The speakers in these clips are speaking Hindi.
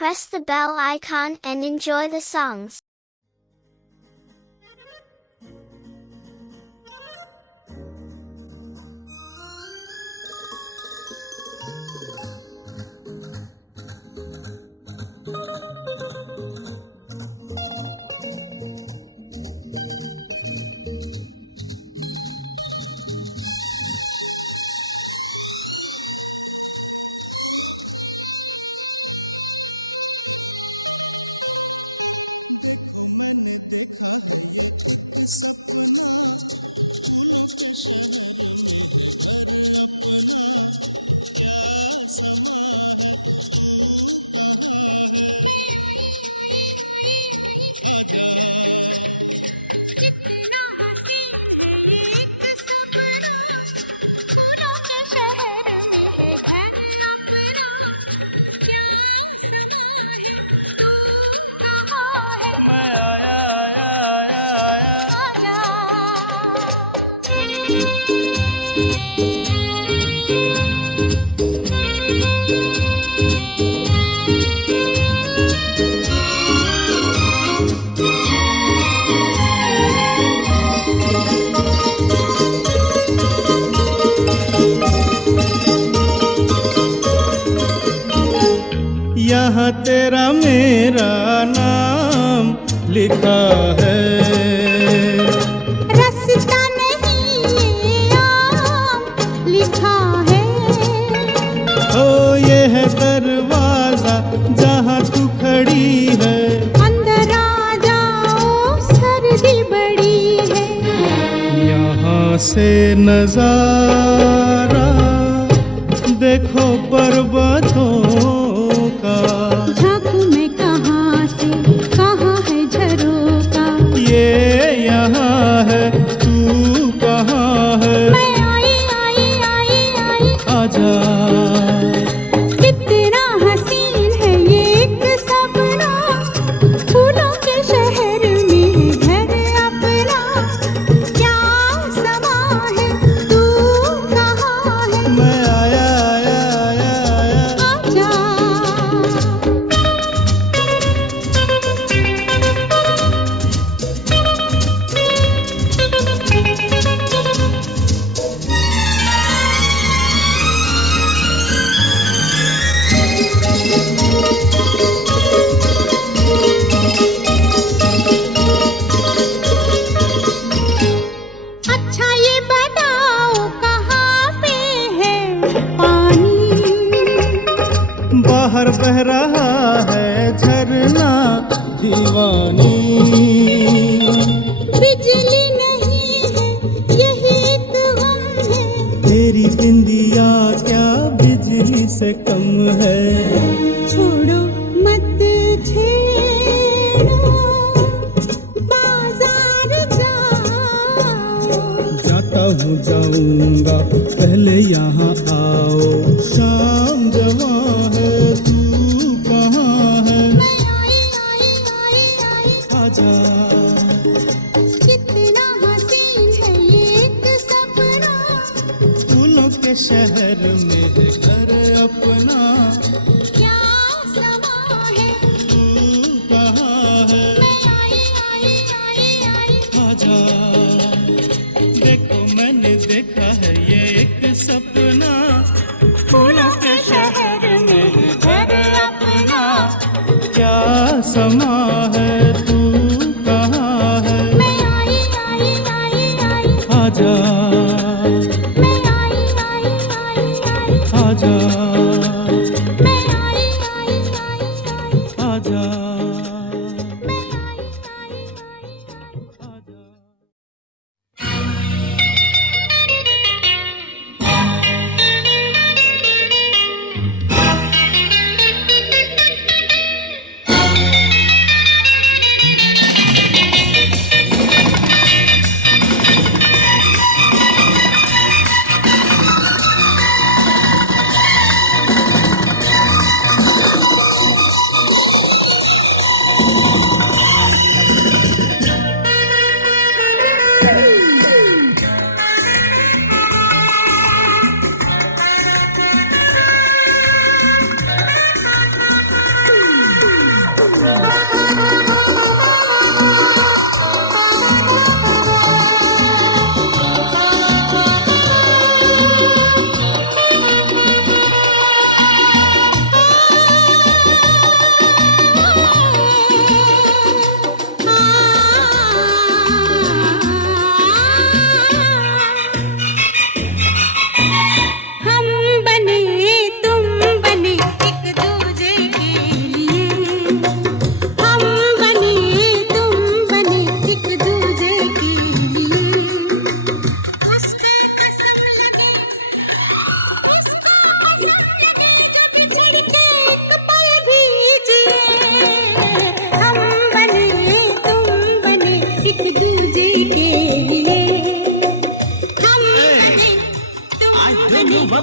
press the bell icon and enjoy the songs. यहाँ तेरा मेरा नाम लिखा है, रास्ता नहीं ये आम लिखा है। ओ ये है दरवाजा जहाँ तू खड़ी है, अंदर आ जाओ सर्दी बड़ी है। यहाँ से नजारा देखो पर्वतों का, झांकू मैं कहाँ से कहाँ है झरोका, ये यहाँ है तू कहाँ है, मैं आई आई आई आई। आजा कितना हसीन है ये एक सपना, फूलों के शहर में है घर अपना। क्या समा है तू कहाँ है, मैं आया आया आया आया। आजा। अच्छा ये बताओ कहाँ पे है पानी, बाहर बह रहा है झरना दीवानी, बिजली नहीं है यही एक गम है। तेरी बिंदिया क्या बिजली से कम है, छोड़ो मत छेड़ो बाजार जाओ, जाता हूँ जाऊंगा पहले यहाँ आओ, शाम जवां है तू कहाँ है, मैं आई आई आई आई। आजा कितना हसीन है ये एक सपना, फूलों के शहर में है घर अपना, क्या समा है तू कहाँ है, मैं आई आई आई आई। आजा देखो मैंने देखा है ये एक सपना, फूलों के शहर में है घर अपना, क्या समा है तू कहाँ है, मैं आई आई आई आई। आजा मैं आई आई आई आई। आजा मैं आई आई आई आई। आजा मैं आई आई आई आई। आजा।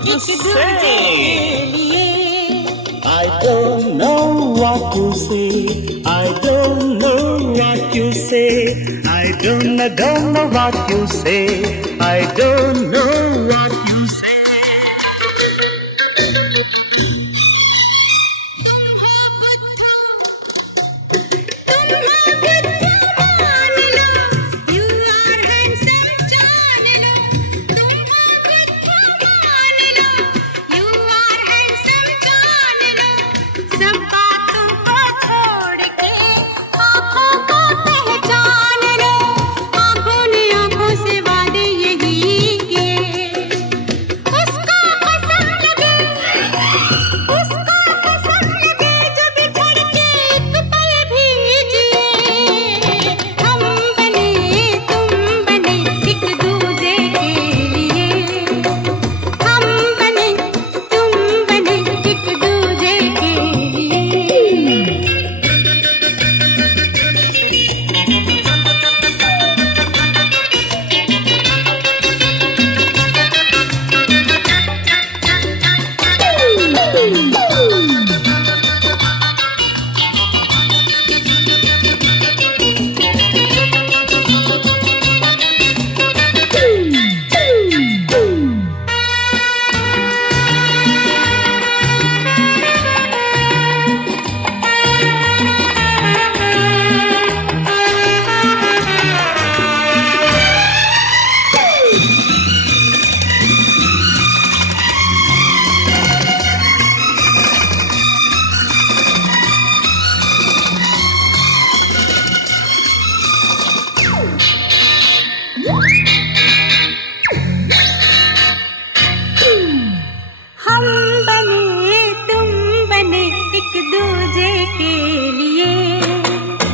to say? I don't know what to say. I don't know what you say. I don't know what you say. I don't know what you say.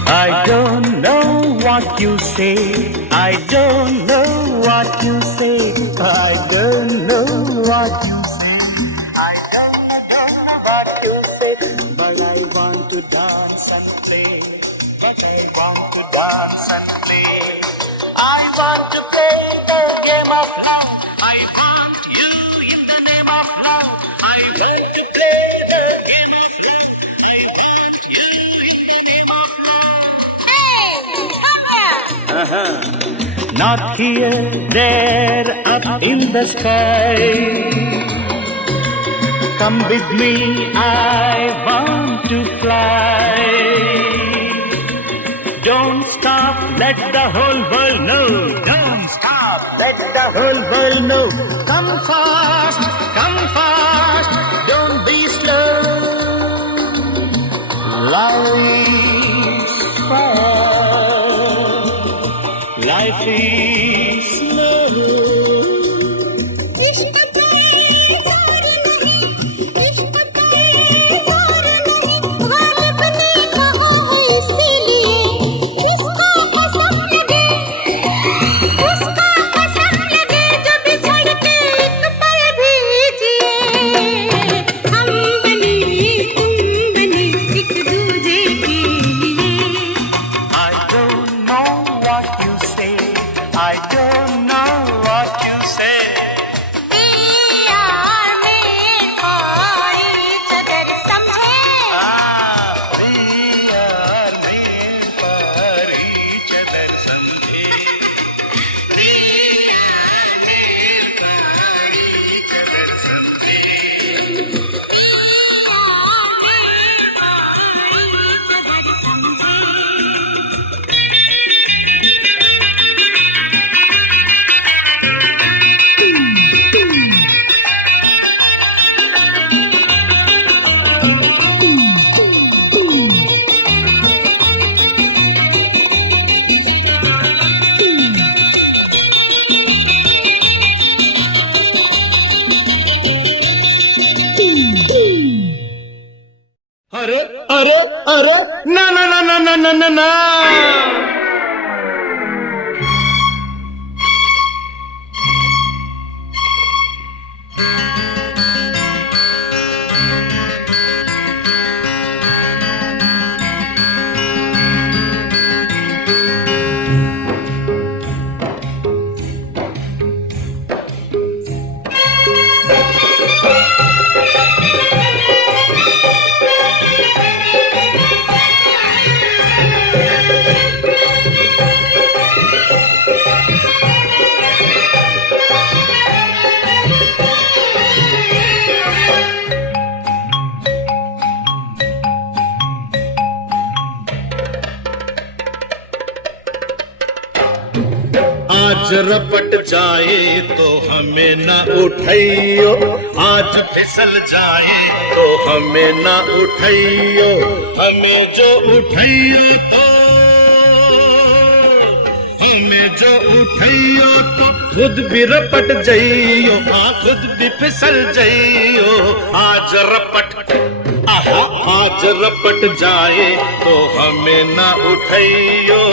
I don't know what you say. I don't know what you say. I don't know what you say. I don't know what you say. But I want to dance and play. But I want to dance and play. I want to play the game of love. I want you in the name of love. I want to play the game of love. I want you in the name of love. Not here, there, up in the sky. Come with me, I want to fly. Don't stop, let the whole world know. Don't stop, let the whole world know. Come fast, don't be slow. Life's fast, life is slow. I don't know what you say. We are made for each other, समझे? We are made for each other, समझे? We are made for each other, समझे? अरे अरे अरे ना ना ना ना ना ना ना ना रपट जाए तो हमें न उठाइयो, आज फिसल जाए तो हमें न उठाइयो, हमें जो उठाइयो तो खुद भी रपट जाइयो, हाँ खुद भी फिसल जाइयो। आज रपट जाए तो हमें न उठाइयो।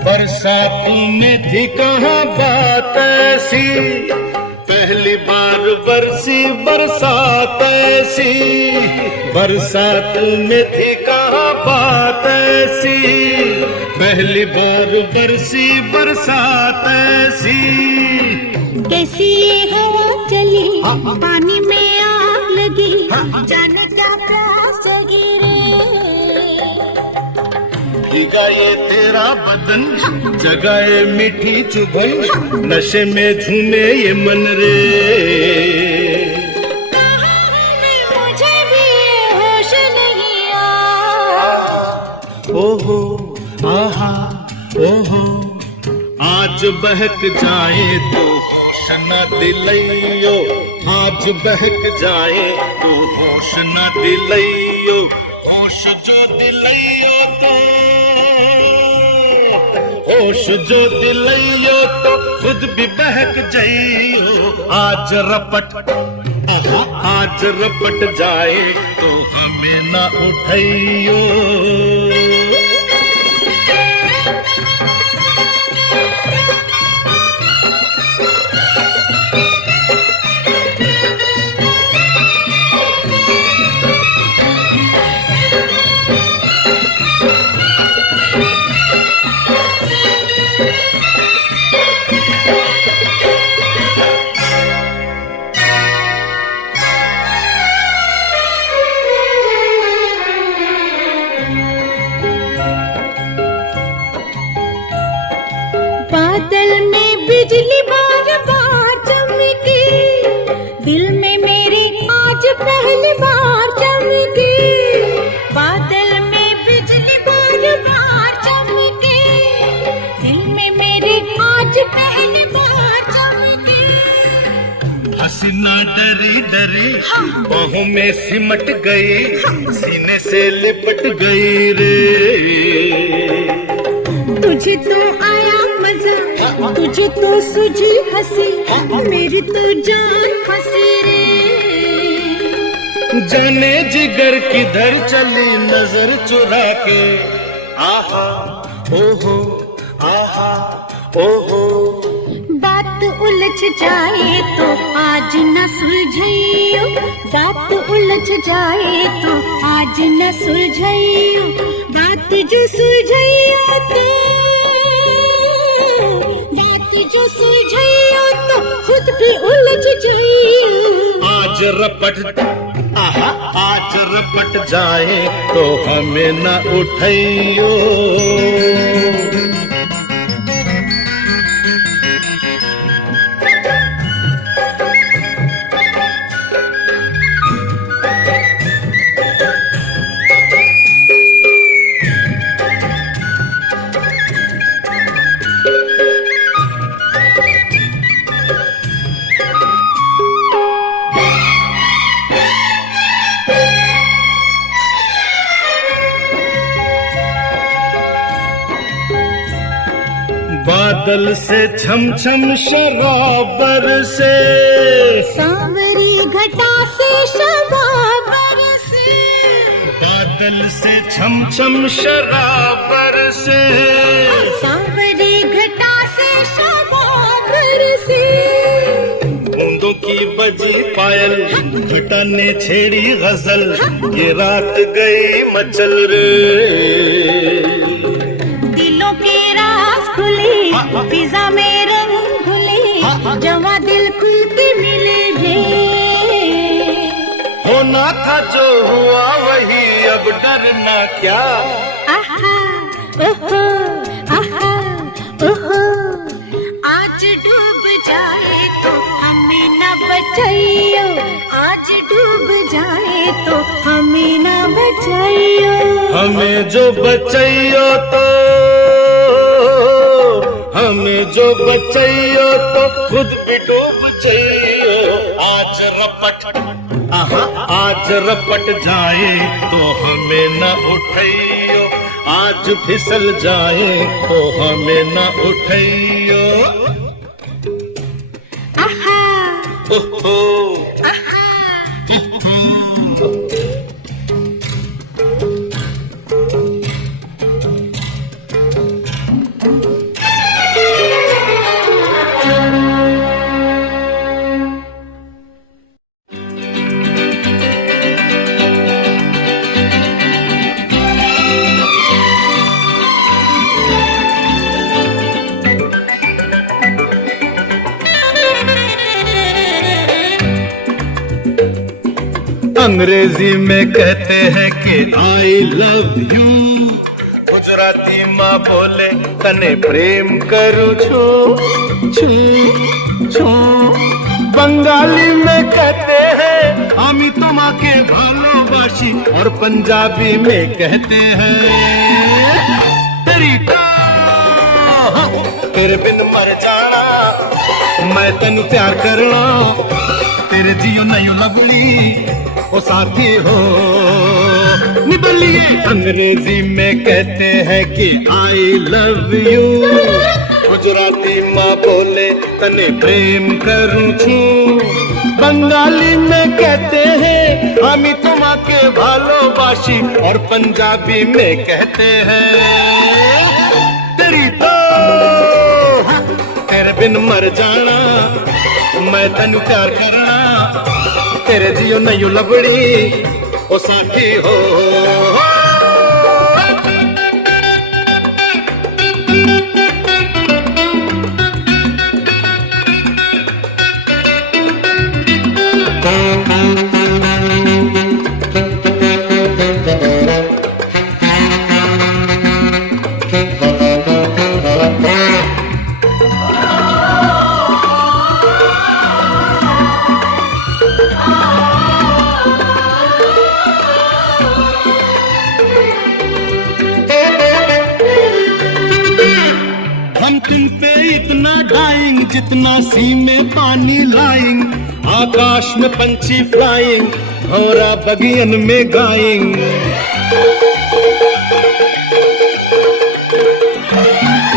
बरसात में थी कहाँ बात ऐसी, पहली बार बरसी बरसात ऐसी। बरसात में थी कहाँ बात ऐसी, पहली बार बरसी बरसात ऐसी। कैसी ये हवा चली, पानी में आग लगी, जाने क्या प्यास जगी रे। भीगा ये तेरा बदन, जगाए मीठी चुभन, नशे में झूमे ये मन रे। मुझे भी ये होश नहीं आया। ओहो आहा ओहो, आज बहक जाए तो होश न दिलइयो, आज बहक जाए तो होश न दिलइयो। होश जो दिलइयो तो, होश जो दिलइयो तो खुद भी बहक जाइयो। आज रपट जाए तो हमें न उठाइयो। बादल में बिजली बार बार चमकी, दिल में मेरे आज पहली बार चमकी। बादल में बिजली बार बार चमकी, दिल में मेरे आज पहली बार चमकी। हसीना डरी डरी बाहों में सिमट गई, सीने से लिपट गई रे। तुझे तो आया मजा, तुझे तो सूझी हंसी, मेरी तो जान फंसी रे। जाने जिगर किधर चली नजर चुरा के, आहा ओहो आहा ओहो। बात उलझ जाए तो आज न सुलझइयो, बात उलझ जाए तो आज न सुलझइयो। बात जो सुलझइयो तो, बात जो सुलझइयो तो खुद भी उलझ जाइयो। आज रपट जाए तो हमें न उठाइयो। बादल से छम छम शराब बरसे, सांवरी घटा से शबाब बरसे। बादल से छम छम शराब बरसे, सांवरी घटा से शबाब बरसे। बूंदों की बजी पायल, घटा ने छेड़ी गजल, ये रात गई मचल रे। दिलों के राज खुले, फिजा में रंग घुले, जवा दिल खुल के मिले रे। होना था जो हुआ वही, अब डरना क्या। आहा ओहो आहा ओहो, आज डूब जाए तो हमें न बचाइयो, आज डूब जाए तो हमें न बचाइयो। हमें जो बचाइयो तो, हमें जो बचाइयो तो खुद भी डूब जाइयो। आज रपट आहा, आज रपट जाए तो हमें न उठाइयो, आज फिसल जाए तो हमें न उठाइयो। आहा ओहो आहा अंग्रेजी में कहते हैं कि आई लव यू, गुजराती माँ बोले तने प्रेम करूँ छू छू छू, बंगाली में कहते हैं आमी तुम्हाके भालोबाशी, और पंजाबी में कहते हैं तेरी तेरे बिन मर जाना, मैं तेनू प्यार करना, तेरे जियो नहीं लबड़ी ओ साथी हो निबलिए। अंग्रेजी में कहते हैं कि आई लव यू, गुजराती माँ बोले तने प्रेम करूँ छू, बंगाली में कहते हैं आमी तुम्हाके भालोबाशी, और पंजाबी में कहते हैं तेरी तो तेरे बिन मर जाना, मैं तेनू प्यार करना, तेरे जियो नहीं लबड़ी ओ साथी हो। जितना सी में पानी लाइंग, आकाश में पंछी फ्लाइंग, भौरा बगियन में गाइंग।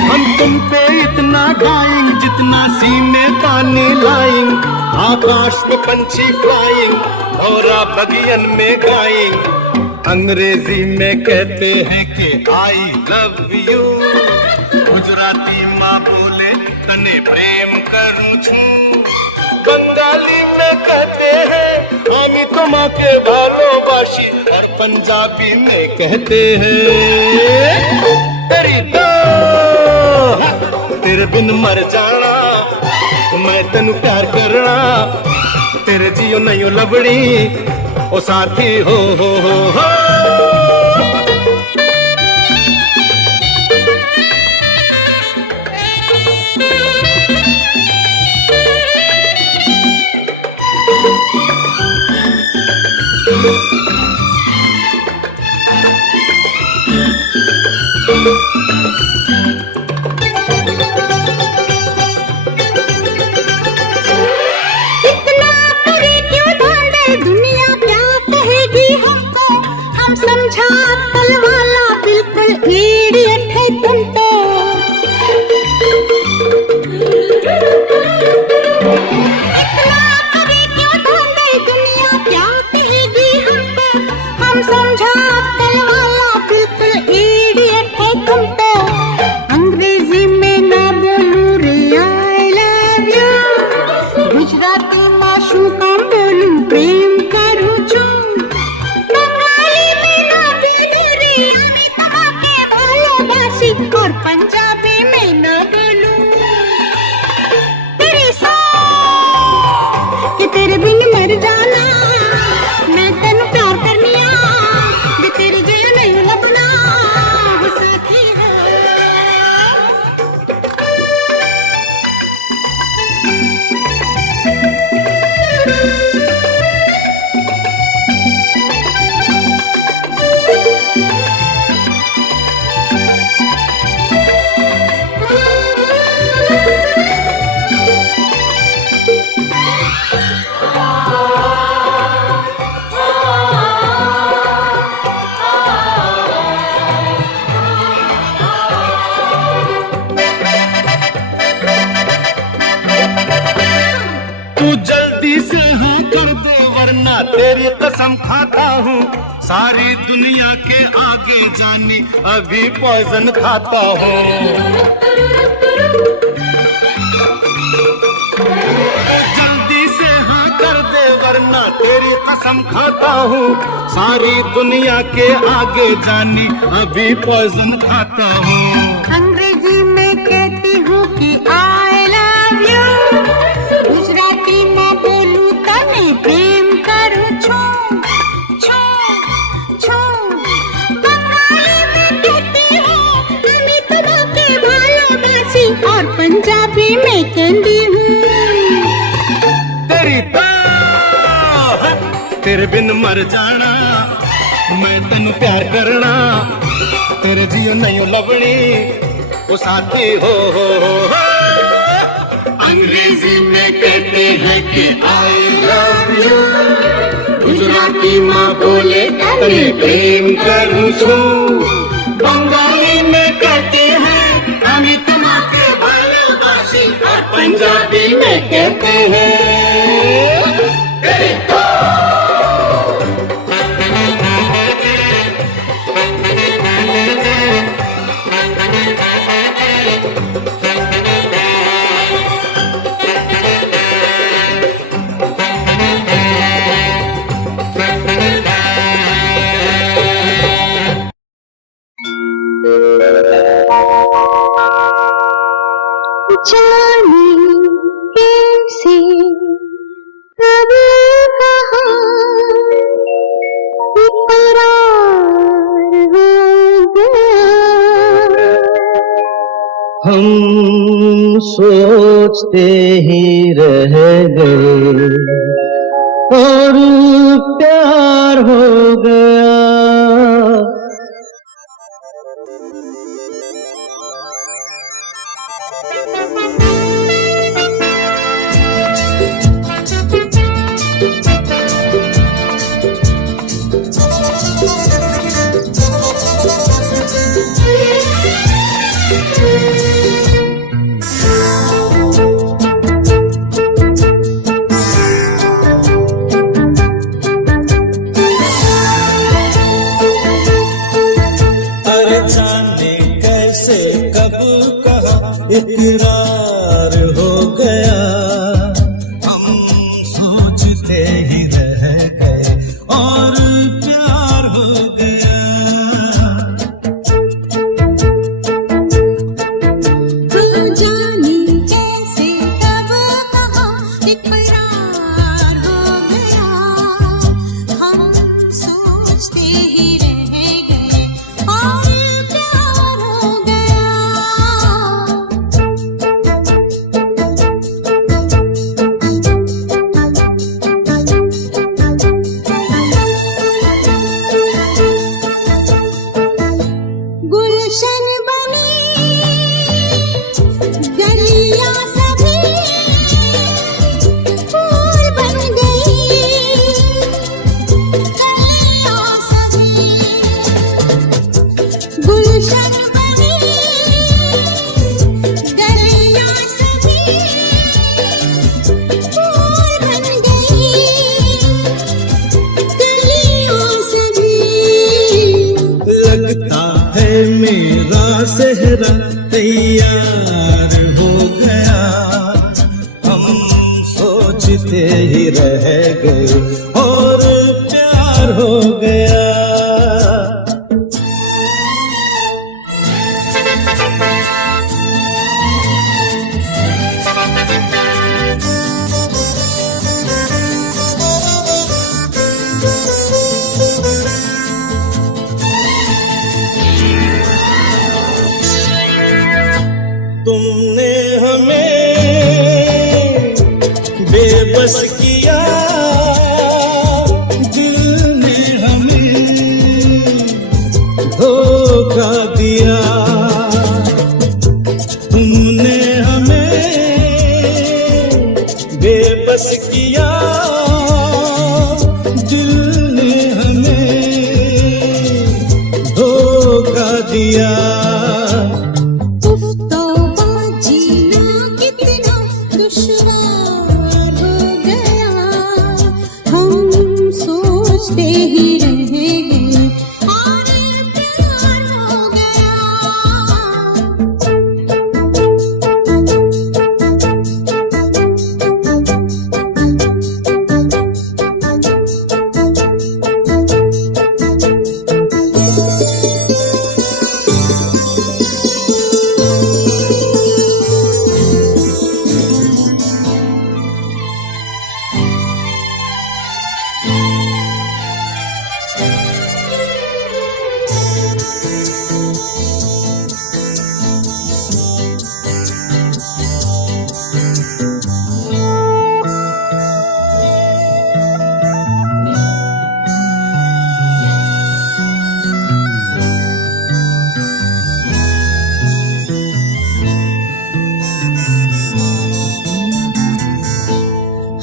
हम तुम पे इतना गाइंग जितना सी में पानी लाइंग, आकाश में पंछी फ्लाइंग, भौरा बगियन में गाइंग। अंग्रेजी में कहते हैं कि आई लव यू, गुजराती माँ बोले तने प्रेम करूँ छू, बंगाली में कहते हैं आमी तुम्हाके भालोबाशी, और पंजाबी में कहते हैं तेरी दो तेरे बिन मर जाना, मैं तेनू प्यार करना, तेरे जियो नहीं लबड़ी ओ साथी हो हो। समझा कल वाला बिल्कुल इडियट है तुम तो। इतना करे क्यों ढूंढे दुनिया क्या कहेगी हमको, हम समझा कल वाला बिल्कुल इडियट है तुम तो। अंग्रेजी में ना बोलूं रे आई लव यू, गुजराती में शू काम बोलूं प्रेम करूं छू, और पंजाबी में न बोलूं तेरे साथ कि तेरे बिन मर जाना, मैं वरना तेरी कसम खाता हूँ सारी दुनिया के आगे जाने अभी पॉइजन खाता हूँ जल्दी से हाँ कर दे वरना तेरी कसम खाता हूँ सारी दुनिया के आगे जाने अभी पॉइजन खाता हूँ अंग्रेजी में कहती हूँ कि आई लव यू गुजराती में बोलूँ तो मैं प्रेम करूँ छू छू छू बंगाली में कहती हूँ আমি তোমাকে ভালোবাসি और पंजाबी में कहती हूँ तेरी तेरे बिन मर जाना मैं तेनू प्यार करना तेरे जियो नहीं लवणी वो साथी हो अंग्रेजी में कहते हैं कि आई लव यू गुजराती माँ बोले तेरे प्रेम करूँ छू बंगाली में कहते हैं আমি তোমাকে ভালোবাসি और पंजाबी में कहते हैं जाने कैसे कब कहाँ इकरार हो गया हम सोचते ही रह गए और प्यार हो गया अरे जाने कैसे कब कहा इकरार हो गया हम सोचते ही रह गए और प्यार हो गया जाने कैसे कब कहाँ इकरार हो गया हम सोचते ही रह गए और प्यार हो गया गुलशन बनी गलियां सभी फूल बन गई गलियां सभी गुलशन बनी गलियां सभी फूल बन गई गलियां सभी लगता है मेरा सेहरा तैयार हो गया हम सोचते ही रह गए और प्यार हो गया तुमने हमें बेबस किया दिल ने हमें धोखा दिया तुमने हमें बेबस किया दिल ने हमें धोखा दिया दुश्वार हो गया हम सोचते ही रह गए और प्यार हो गया।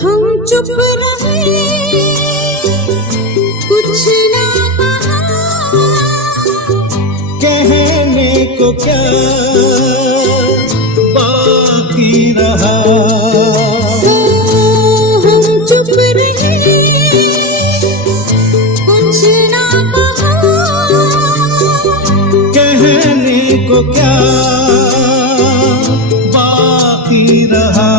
हम चुप रहे, कुछ ना कहा, कहने को क्या बाकी रहा। हम चुप रहे, कुछ ना कहा, कहने को क्या बाकी रहा।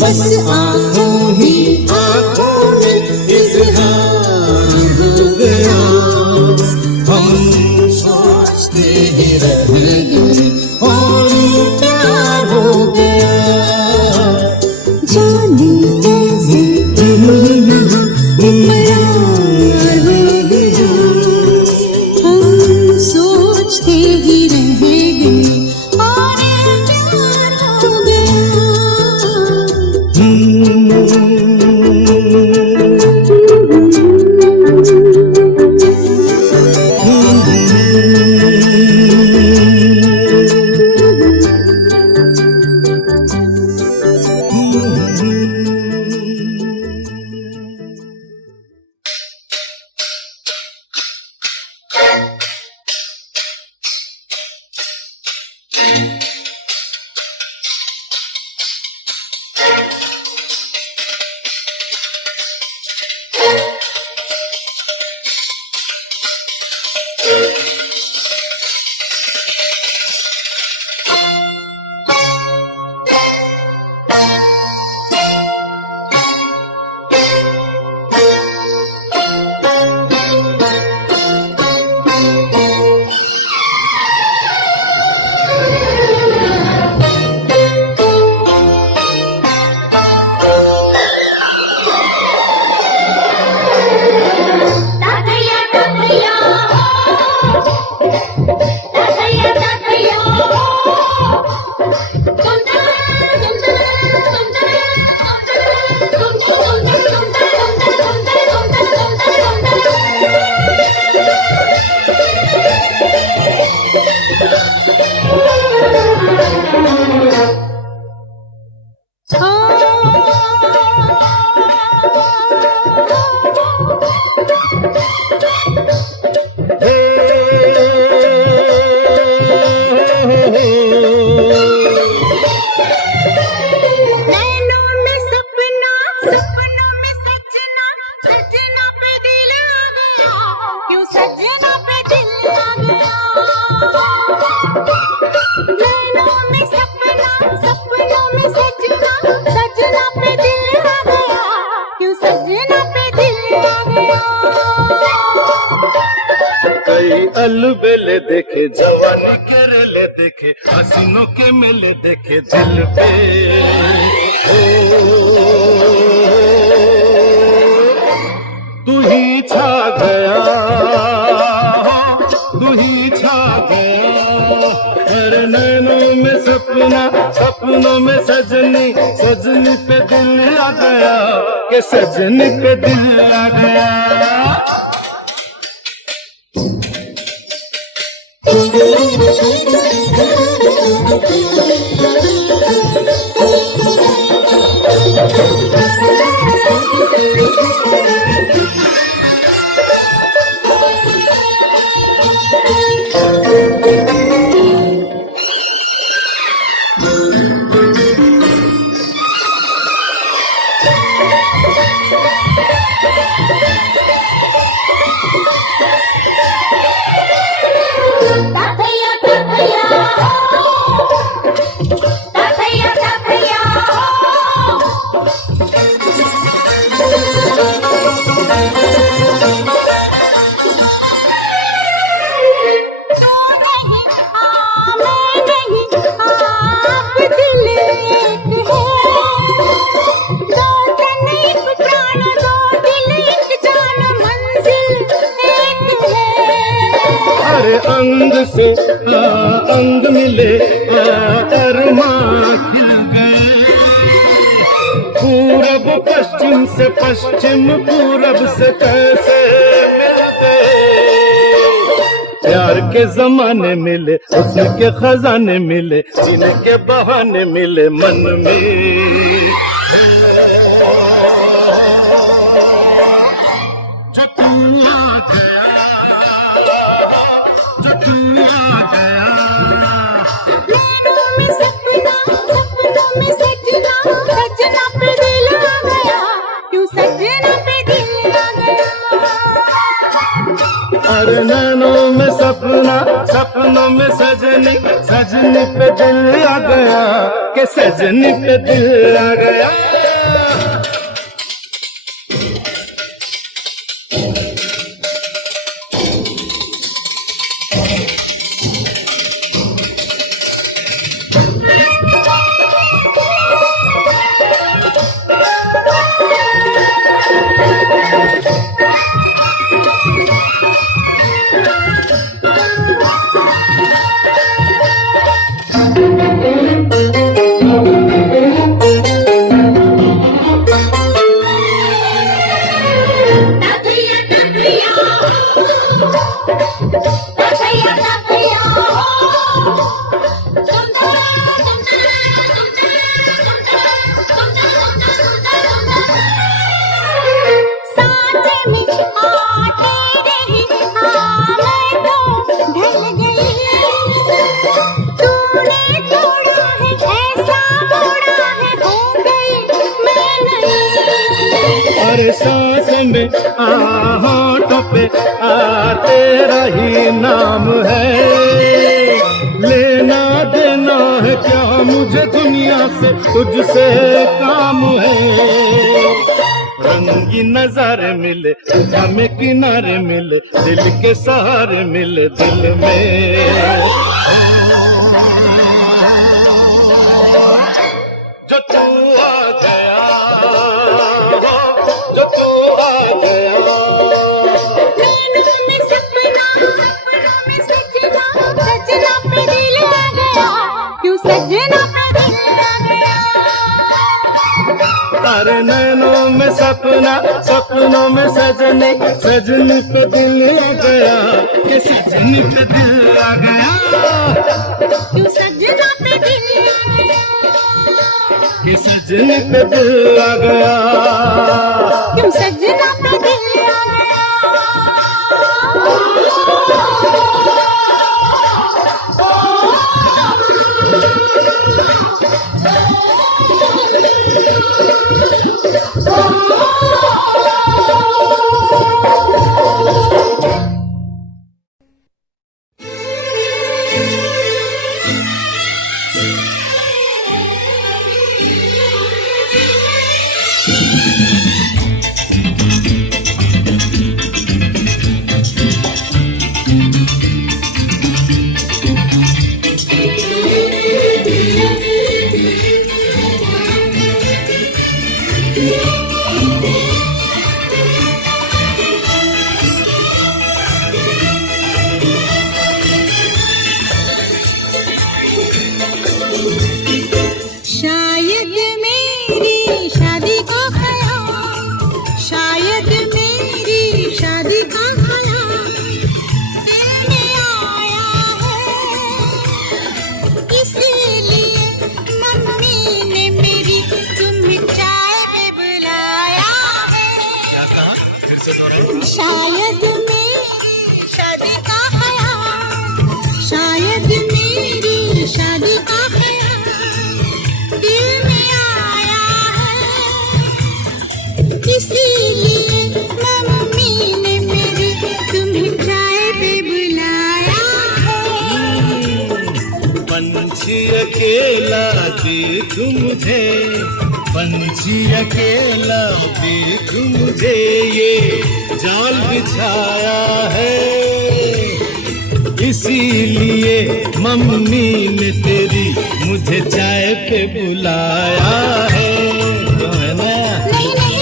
बस आंखों ही आंखों में इज़हार हो गया। हम सोचते ही रह गए और प्यार हो गया। जाने कैसे इकरार हो गया। हम सोचते ही रह गए और प्यार हो गया। नैनों में सपना, सपनों में सजना, सजना पे दिल आ गया। क्यों सजना पे दिल आ गया। नैनों में सपना, सपनों में सजना, सजना पे दिल आ गया। क्यों सजना पे दिल आ गया। कई अलबेले देखे, जवानी के रेले देखे, हसीनों के मेले देखे दिल पे। तू ही छा गया, तू ही छा गया। अरे नैनों में सपना, सपनों में सजनी, सजनी पे दिल आ गया कि सजनी पे दिल आ गया। अरे अंग से अंग मिले अरमां खिल गए, पूरब पश्चिम से पश्चिम पूरब से कैसे मिल गए। प्यार के जमाने मिले, हुस्न के खजाने मिले, जीने के बहाने मिले मन में। जो तू आ गया, जो तू आ गया, नैनों में सपना, सपनों में सजना, सजना पे दिल आ गया, क्यों सजना पे दिल आ गया। अरे नैनों में सपना, सपनों में सजनी, सजनी पे दिल आ गया, के सजनी पे दिल आ गया। अरे सांस में होठों पे तेरा ही नाम है, लेना देना है क्या मुझे दुनिया से, तुझसे काम है। रंगी नजारे मिले, हमें किनारे मिले, दिल के सहारे मिले दिल में। जो तू आ गया, जो तू आ गया, नैनों में सपना, सपनों में सजना, सजना पे दिल आ गया, क्यों सजना पे दिल आ गया। अरे नैनों में सपना, सपनों में सजनी, सजनी पे दिल आ गया, के सजनी पे दिल आ गया, क्यों सजना पे दिल आ गया, के सजनी पे दिल आ गया। क्यों सजना पे दिल आ गया। शायद मेरी शादी का ख्याल, शायद मेरी शादी का ख्याल दिल में आया है, इसलिए मम्मी ने मेरी तुम्हें चाय में बुलाया है। शायद मेरी शादी का ख्याल, शायद मेरी शादी का ख्याल दिल में आया है, इसीलिए अकेला देख मुझे, पंछी अकेला देख मुझे, ये जाल बिछाया है। इसीलिए मम्मी ने तेरी मुझे चाय पे बुलाया है। क्यों है ना? नहीं नहीं,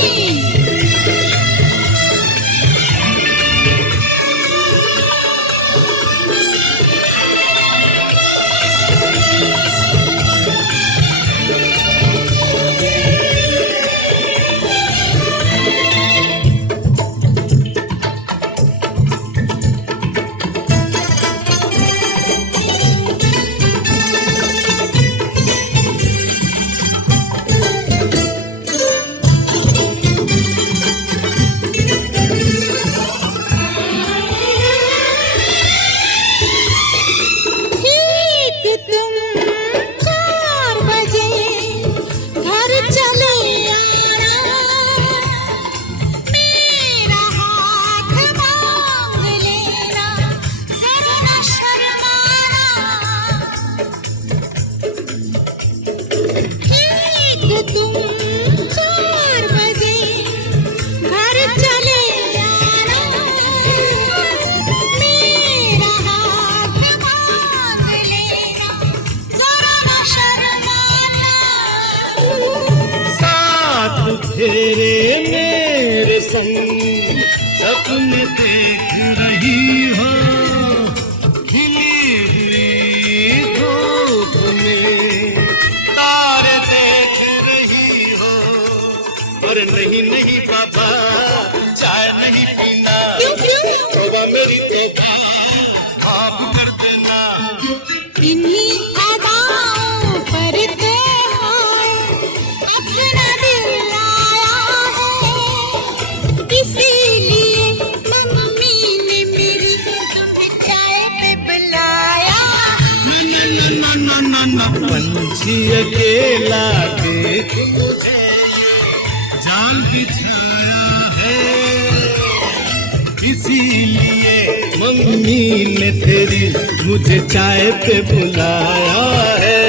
तेरे मेरे संग सपने देख रही हो, खिली हुई धूप में तारे देख रही हो। और नहीं नहीं बाबा, चाय नहीं पीना, तौबा मेरी तौबा, माफ कर देना। इन्हीं अदाओं पर ते हो अपना दिल लाया है। इसीलिए मम्मी ने मेरी तुम्हें चाय पे बुलाया। ना ना ना ना, पंछी अकेला देख मुझे, जाल बिछाया है। इसीलिए मम्मी ने तेरी मुझे चाय पे बुलाया है।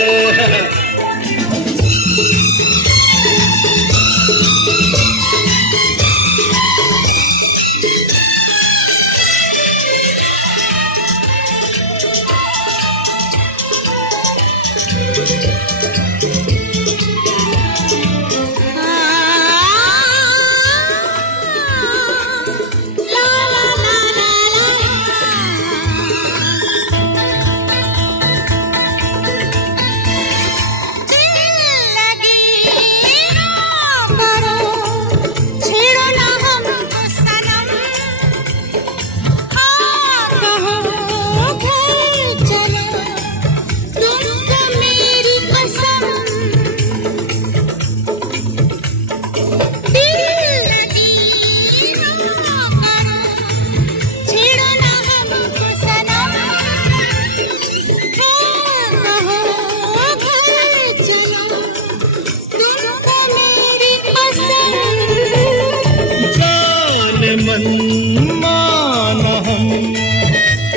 माना हम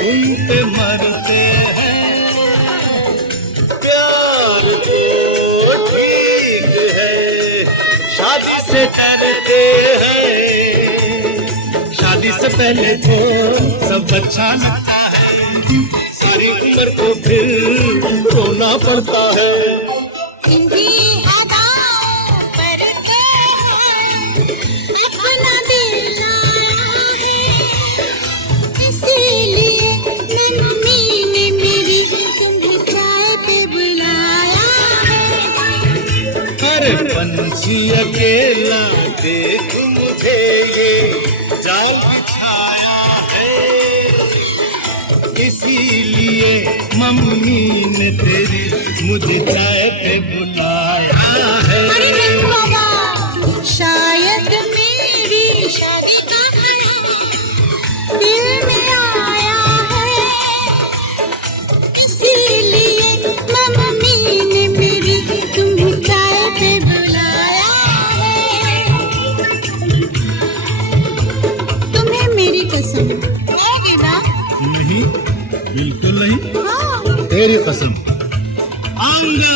उन पे मरते हैं, प्यार तो ठीक है, शादी से डरते हैं। शादी से पहले तो सब अच्छा लगता है, सारी उम्र को फिर रोना पड़ता है। इन्हीं अदाओं पर ते हो अपना दिल लाया है। इसीलिए मम्मी ने मेरी तुम्हें चाय पे बुलाया है। अरे पंछी अकेला देख मुझे, ये जाल बिछाया है। इसीलिए मम्मी ने तेरी मुझे चाय पे बुलाया है। अरे नहीं बाबा, शायद मेरी शादी का ख्याल दिल में आया है। इसीलिए मम्मी ने मेरी तुम्हें चाय पे बुलाया है। तुम्हें मेरी कसम होगी ना? नहीं, बिल्कुल नहीं, हाँ। तेरी कसम आऊंगा।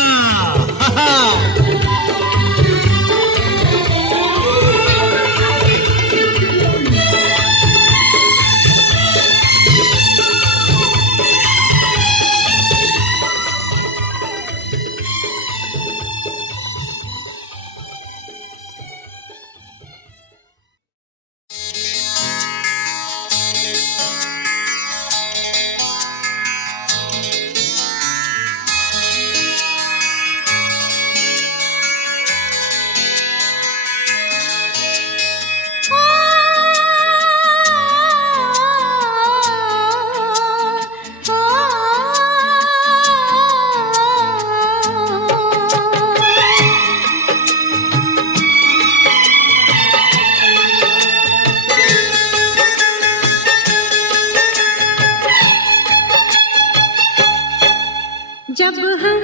जब हम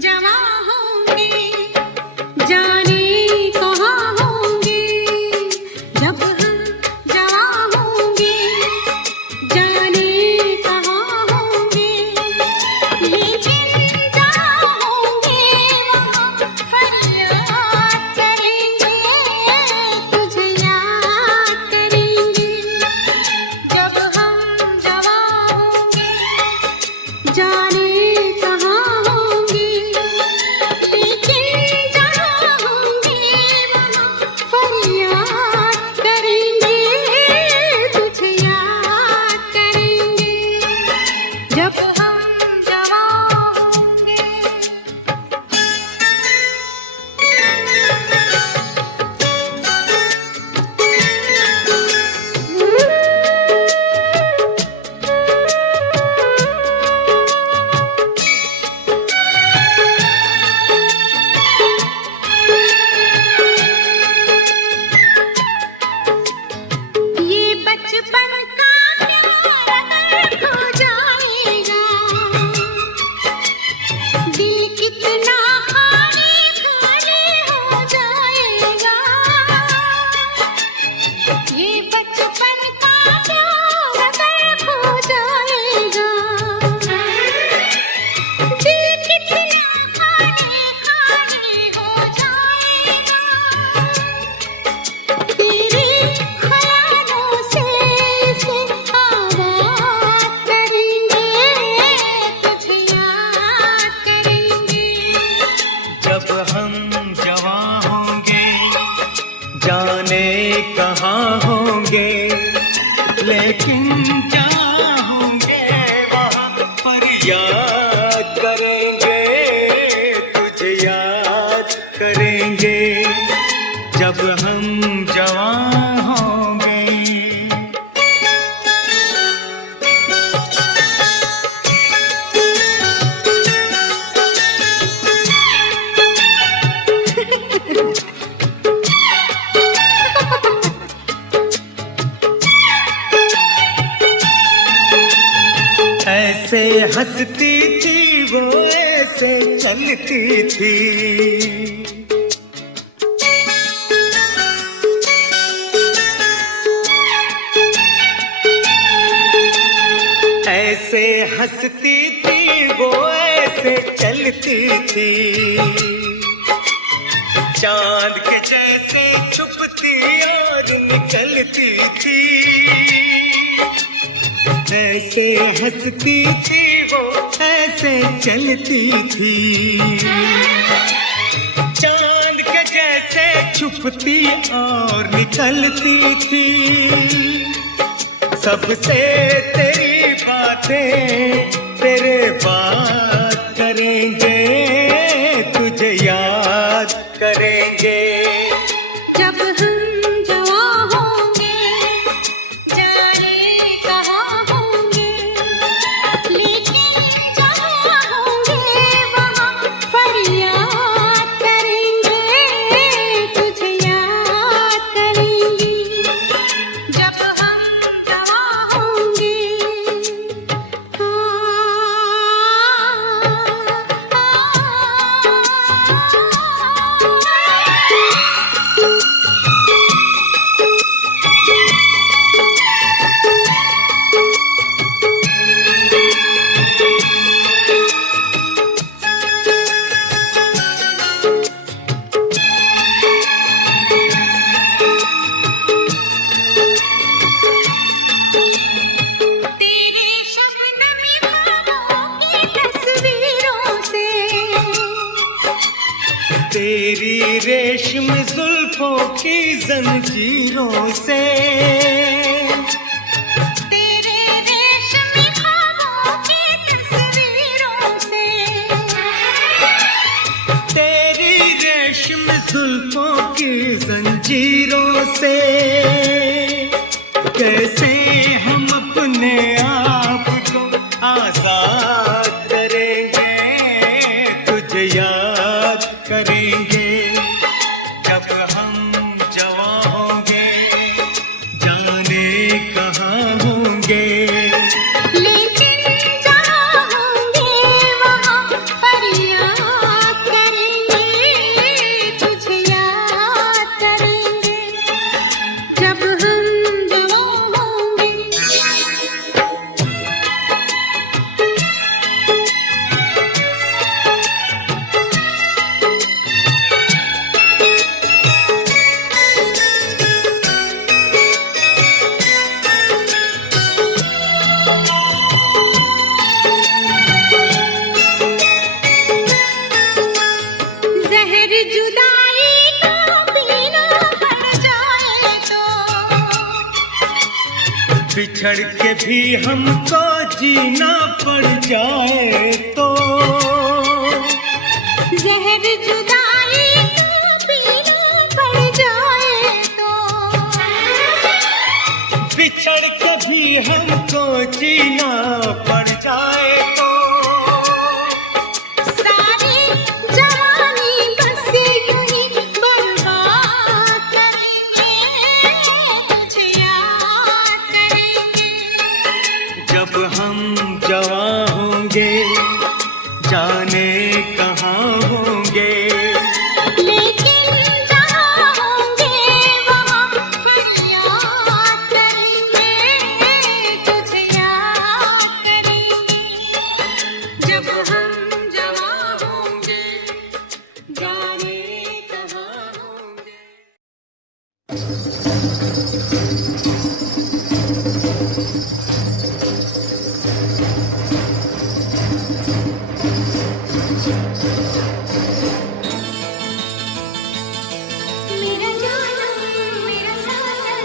जवां होंगे जाने कहाँ होंगे, जब हम जवां होंगे जाने कहाँ होंगे, लेकिन जहाँ होंगे वहाँ फरियाद करेंगे, तुझे याद करेंगे। जब हम जवां होंगे जाने कहाँ होंगे, लेकिन क्या होंगे वहाँ पर याद करेंगे, तुझे याद करेंगे जब हम जवान होंगे। ऐसे हंसती थी वो, ऐसे चलती थी, ऐसे हंसती थी वो, ऐसे चलती थी, चांद के जैसे छुपती और निकलती थी। ऐसे हंसती थी वो, ऐसे चलती थी, चांद के जैसे छुपती और निकलती थी। सबसे तेरी बातें तेरे बात करेंगे, तुझे याद करेंगे जब हम जवां होंगे जाने कहाँ होंगे, लेकिन जहाँ होंगे वहाँ फरियाद करेंगे, तुझे याद करेंगे जब हम जवां होंगे। हाँ जुल्फों की जंजीरों से, तेरे रेशमी ख्वाबों की तस्वीरों से, तेरी रेशम जुल्फों की जंजीरों से, कैसे हम अपने आप को आजाद करेंगे, तुझे याद करेंगे जब हम जवां होंगे, जाने कहाँ होंगे। लेकिन जहाँ होंगे वहाँ फरियाद करेंगे, तुझे याद करेंगे जब हम जवां होंगे। जहर जुदाई का पीना पड़ जाए तो, बिछड़ के भी हमको जीना पड़ जाए तो, जहर जुदाई का पीना पड़ जाए तो, बिछड़ के भी हमको जीना पड़ जाए तो, सारी जवानी बस यूं ही बर्बाद करेंगे, तुझे याद करेंगे जब हम जवां होंगे, जाने कहाँ होंगे। लेकिन जहाँ होंगे वहाँ फरियाद करेंगे, तुझे याद करेंगे जब हम जवां होंगे, जाने कहाँ होंगे। मेरा जाना, मेरा साजन,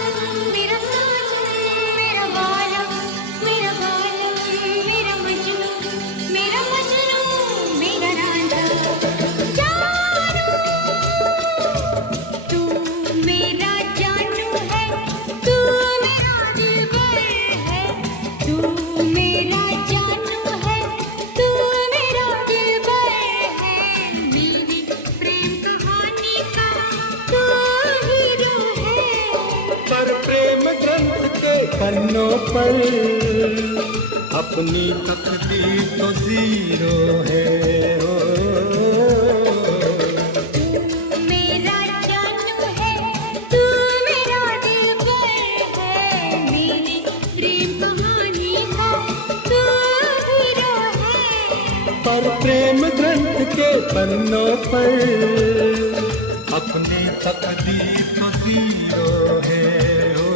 मेरा साजन, मेरा बालम, मेरा बालम, मेरा मजनू, मेरा मजनू, मेरा रांझा। जानू, तू मेरा जानू है, तू मेरा दिलबर है, तू मेरा जानू है, तू मेरा दिलबर है, मेरी प्रेम कहानी का तू हीरो है। पर प्रेम ग्रंथ के पन्नों पर अपनी तकदीर तो जीरो है। ओ, तू मेरा जानू है, तू मेरा दिलबर है, मेरी प्रेम कहानी का तू हीरो है। पर प्रेम ग्रंथ के पन्नों पर अपनी तकदीर तो जीरो है। ओ,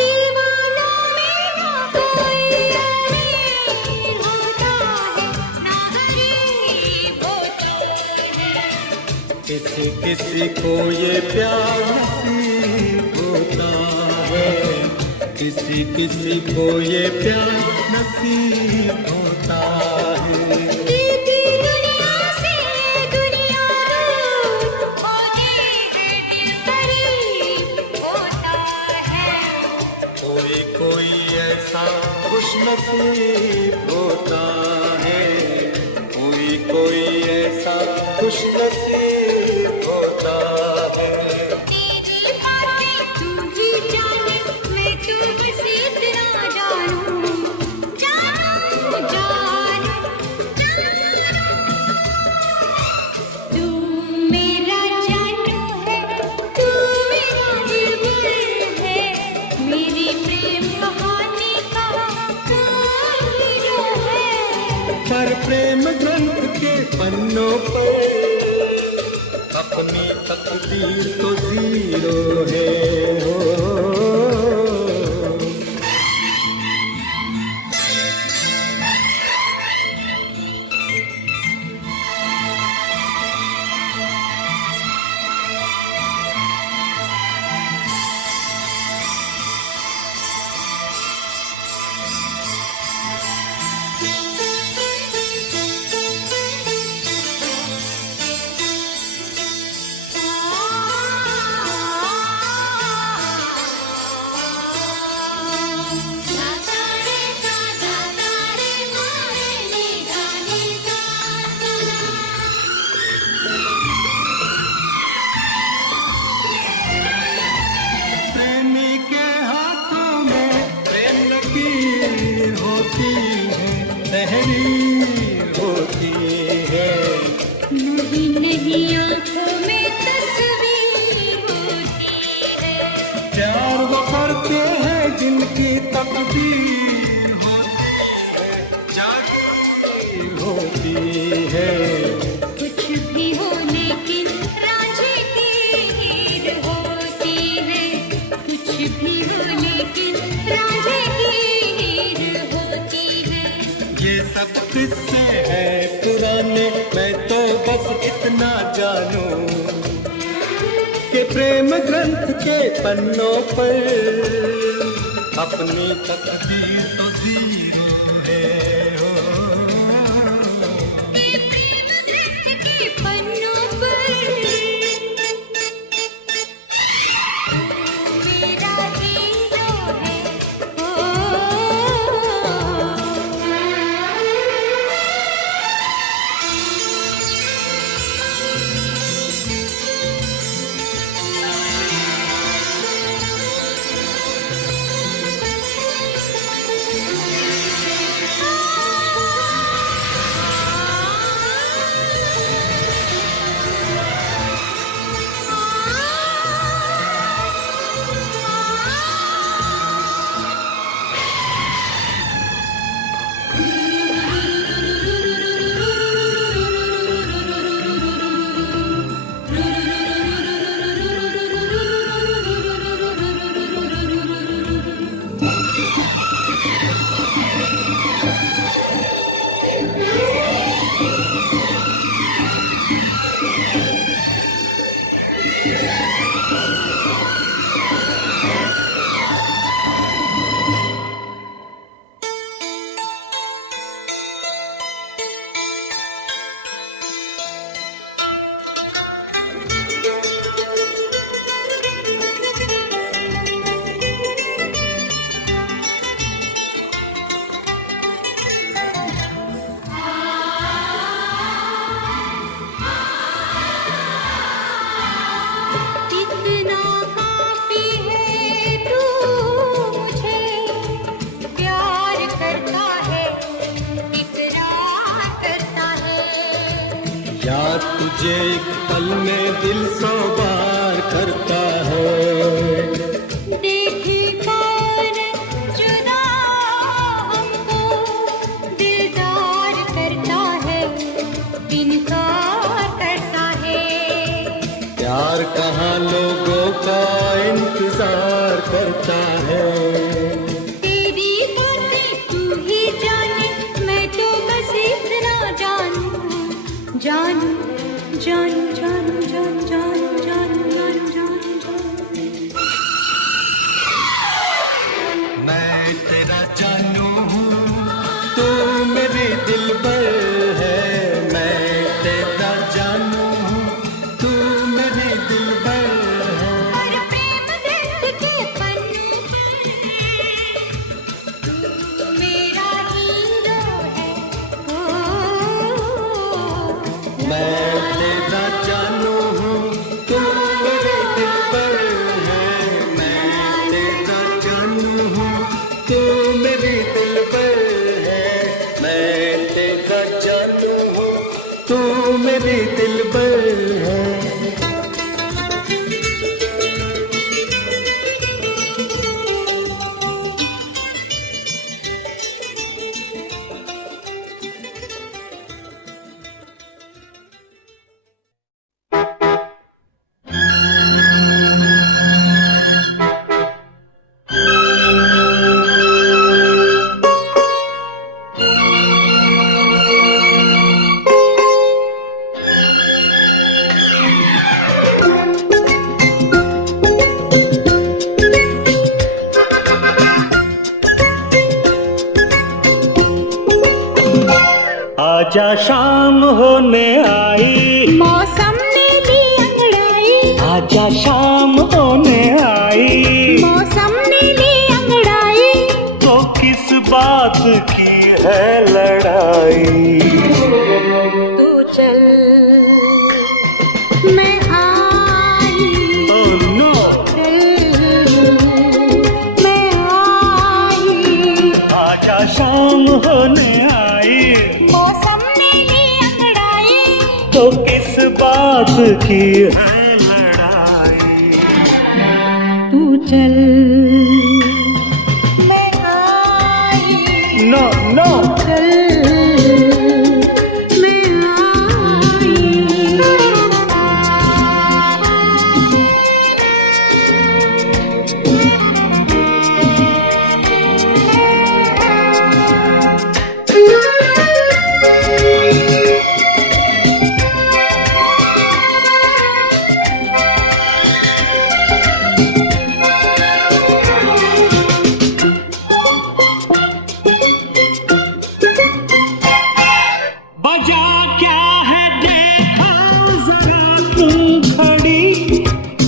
दीवानों में ना कोई अमीर होता है, ना गरीब होता है। किसी किसी को ये प्यार नसीब होता है, किसी किसी को ये प्यार नसीब होता है। दीदी दुनिया से दुनिया दूर होने है, दिल करीब होता है। कोई कोई ऐसा खुश नसीब होता है, कोई कोई ऐसा खुश नसीब होता है। तेरी बातें तू ही जाने, मैं तू हर प्रेम ग्रंथ के पन्नों पर अपनी तकदीर तो जीरो है हो। प्रेमी के हाथों में प्रेम लकीर होती है, तहरीर होती है। नहीं नहीं आंखों में तस्वीर होती है। प्यार वो करते हैं जिनकी तकदीर होती है। कुछ भी हो लेकिन रांझे की हीर होती है। कुछ भी हो लेकिन रांझे की हीर होती है। ये सब किस्से हैं पुराने, मैं तो बस इतना जानूं कि प्रेम ग्रंथ के पन्नों पर अपनी तकदीर तो जीरो है हो। के पन्नों पर मेरा हीरो है ओ। इतना काफी है तू मुझे प्यार करता है, इकरार करता है। याद तुझे एक पल में दिल 100 बार करता है। देखी कौन जुदा हमको दिलदार करता है, इनकार करता है। प्यार कहाँ लोगों का इंतजार करता है। तेरी बातें तू ही जाने, मैं तो बस इतना जानूं, जानूं जानूं जानूं जानूं जानूं जानूं जानूं जानूं। मैं तेरा जानू हूँ, तू मेरे दिल पर है। मैं तेरा जानू हूँ, तू मेरे दिल पर है। और प्रेम ग्रंथ के पन्नों पर तू मेरा हीरो है ओ। मैं तेरा जानू हूँ, तू मेरे दिल पर है। मैं तेरा जानू हूँ, तू मेरे आजा शाम होने आई, मौसम ने ली अंगड़ाई, आजा शाम होने आई, मौसम ने ली अंगड़ाई। तो किस बात की है लड़ाई? तू चल मैं आई, Oh no! मैं आई। आजा शाम होने आई, मौसम ने ली अंगड़ाई, तो किस बात की है लड़ाई? तू चल मैं आई, No, no! चल मैं आई। बजा क्या है देखो जरा तुम खड़ी,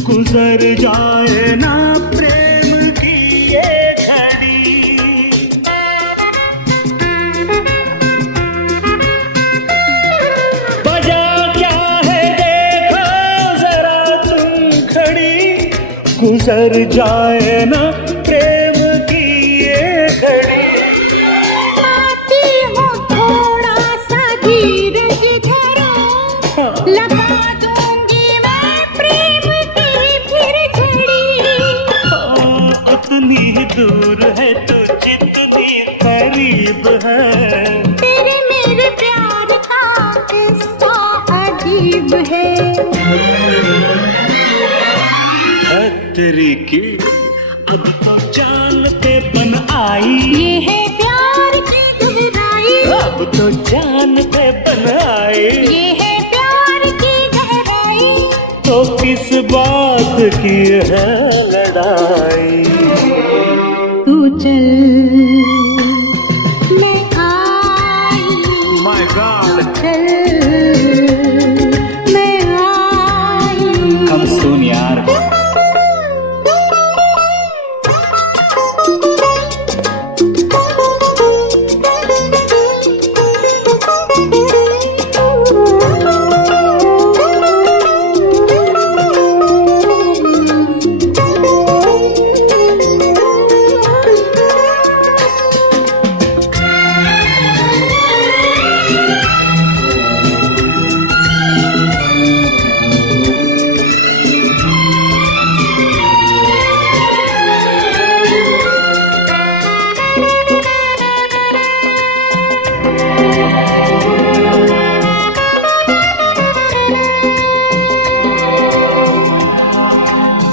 गुजर जाए ना प्रेम की ये घड़ी। बजा क्या है देखो जरा तुम खड़ी, गुजर जाए ना प्रेम की ये घड़ी। आती हो थोड़ा सा धीरज धरो, लगा दूंगी मैं प्रेम की फिर झड़ी। उतनी ही दूर है तो जितनी करीब है, तेरे मेरे प्यार का किस्सा अजीब है। तेरी की अब तो जान पे बन आई, ये है प्यार की गहराई, अब तो जान पे बन आई। ये है प्यार की गहराई। तो किस बात की है लड़ाई? तू चल मैं आई, माय गॉड, चल मैं आई। कम सुन यार।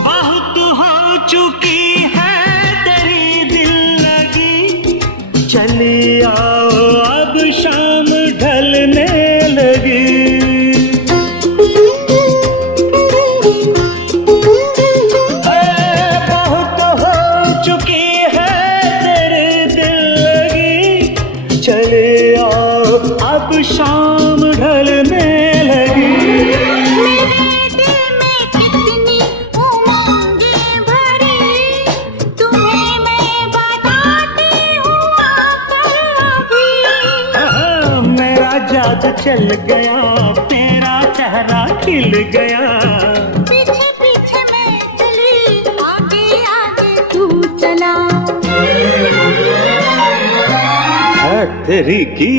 बहुत हो चुकी है तेरी दिल लगी, चली आओ अब शाम ढलने लगी। बहुत हो चुकी है तेरी दिल लगी, चली आओ अब शाम ढलने लगी। मेरे दिल में कितनी उमंगें भरी, तुम्हें मैं बताती हूँ अभी। मेरा जादू चल गया, तेरा चेहरा खिल गया। पीछे पीछे मैं चली, आगे आगे तू चला। है तेरी की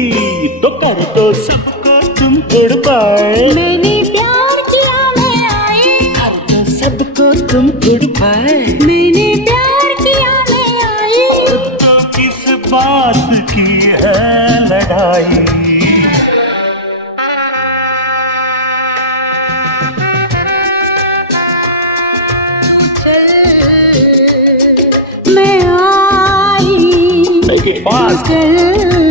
तो कर दो सबको तुम गुड बाय, मैंने प्यार किया मैं आई, कर दो सबको तुम गुड बाय। मैंने प्यार किया मैं आई। तो किस बात की है लड़ाई? मैं आई, Make it fast. चल